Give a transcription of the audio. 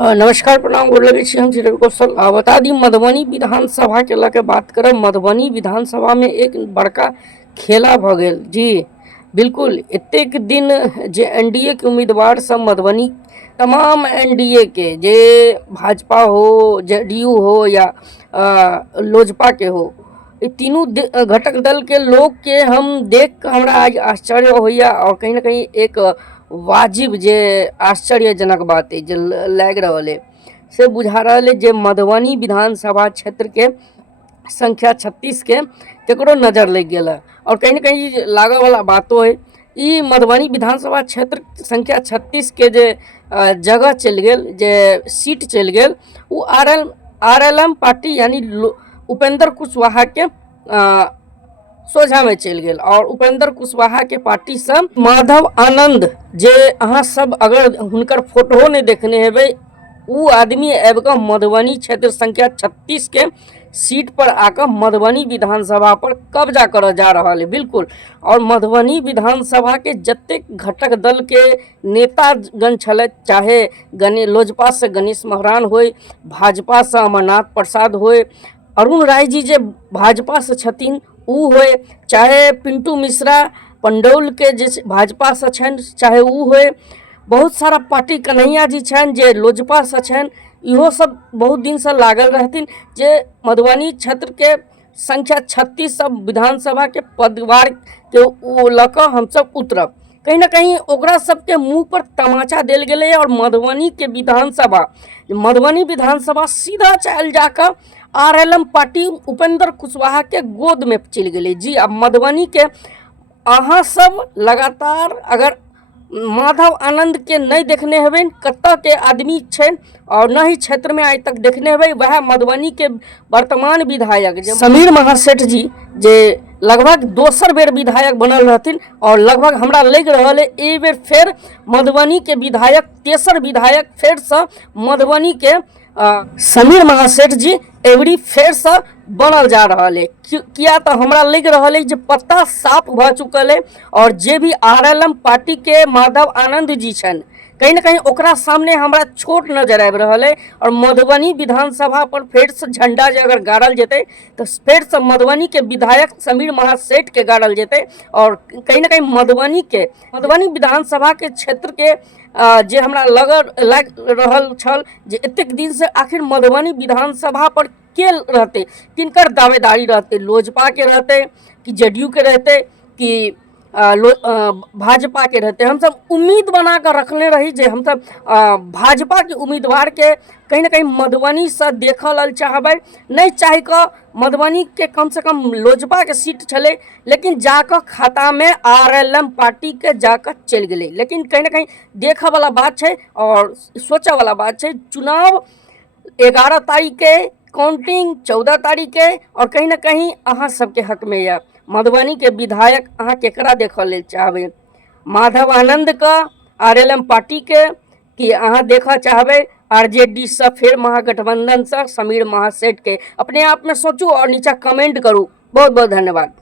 नमस्कार प्रणाम गोर लगे छी हम श्री रवि कौशल। बता दी मधुबनी विधानसभा के लऽ के बात करब। मधुबनी विधानसभा में एक बड़का खेला भ गेल जी। बिल्कुल एतेक दिन जे एनडीए के उम्मीदवार सब मधुबनी तमाम एनडीए के जे भाजपा हो जेडीयू हो या लोजपा के हो, ये तीनों घटक दल के लोग के हम देख के हमरा आज आश्चर्य होइया और कहीं ना कहीं एक वाजिब जे आश्चर्यजनक बात है जे लग रहा है से बुझा रहा है जे मधुबनी विधानसभा क्षेत्र के संख्या 36 के केकरो नजर लग गया और कहीं ना कहीं लागे वाला बातो है। ई मधुबनी विधानसभा क्षेत्र संख्या 36 के जे जगह चल गेल जे सीट चल गेल वो आरएलएम पार्टी यानी उपेंद्र कुशवाहा के सोझा में चल गए और उपेंद्र कुशवाहा के पार्टी से माधव आनंद जे अहाँ सब अगर हुनकर फोटो नहीं देखने हेबे, वो आदमी एबका मधुबनी क्षेत्र संख्या 36 के सीट पर आकर मधुबनी विधानसभा पर कब्जा कर जा रहा है। बिल्कुल। और मधुबनी विधानसभा के जतेक घटक दल के नेतागण छल, चाहे लोजपा से गणेश महरान हो, भाजपा से अमरनाथ प्रसाद हो, अरुण राय जी जे भाजपा से छथिन उ होए, चाहे पिंटू मिश्रा पंडौल के जे भाजपा से छन चाहे उ होए, बहुत सारा पार्टी कन्हैया जी छन जे लोजपा से छन, इहो सब बहुत दिन से लागल रहथिन जे मधुबनी क्षेत्र के संख्या 36 सब विधानसभा के पदवार के लऽ हम सब उतरब। कहीं ना कहीं ओकरा सबके मुंह पर तमाचा देल गेलै और मधुबनी विधानसभा सीधा चल जाकर आरएलएम पार्टी उपेंद्र कुशवाहा के गोद में चल गई जी। अब मधुबनी के अहाँ सब लगातार अगर माधव आनंद के नहीं देखने हेबे कत के आदमी छे और न ही क्षेत्र में आज तक देखने हेबे, वह मधुबनी के वर्तमान विधायक समीर महासेठ जी जे लगभग दोसर बेर विधायक बनल रहथिन और लगभग हमरा लग रहा है ए बेर फिर मधुबनी के विधायक तेसर विधायक फिर से मधुबनी के समीर महासेठ जी एवरी फेर से बनल जा रहा है। किया तो हमरा लग रहा है जे पत्ता साफ भ चुकल है और जे भी आरएलएम पार्टी के माधव आनंद जी छन कहीं ना कहीं ओकरा सामने हमरा छोट नजर आबि रहा है और मधुबनी विधानसभा पर फिर से झंडा जे अगर गाड़ल जेते तो फिर से मधुबनी के विधायक समीर महासेठ के गाड़ल जेते और कहीं ना कहीं मधुबनी विधानसभा के क्षेत्र के जे हमरा लग रहल छल जे एतेक दिन से आखिर मधुबनी विधानसभा पर के रहते, किनकर दावेदारी रहते, लोजपा के रहते कि जेडीयू के रहते कि भाजपा के रहते। हम सब उम्मीद बना कर रखने रही जे हम सब भाजपा के उम्मीदवार के कहीं ना कहीं मधुबनी से देखल चाहबे, नहीं चाहे का मधुबनी के कम से कम लोजपा के सीट चले लेकिन जाकर खाता में आरएलएम पार्टी के जाकर चल गए। लेकिन कहीं ना कहीं देखे वाला बात है और सोचे वाला बात है। चुनाव 11 तारीख के, काउंटिंग 14 तारीख के और कहीं ना कहीं अहाँ सबके हक में या मधुबनी के विधायक अहाँ केकरा देखल चाहबे, माधव आनंद का आरएलएम पार्टी के कि अहाँ देखा चाहबे आरजेडी से फिर महागठबंधन से समीर महासेठ के। अपने आप में सोचू और नीचे कमेंट करूँ। बहुत बहुत धन्यवाद।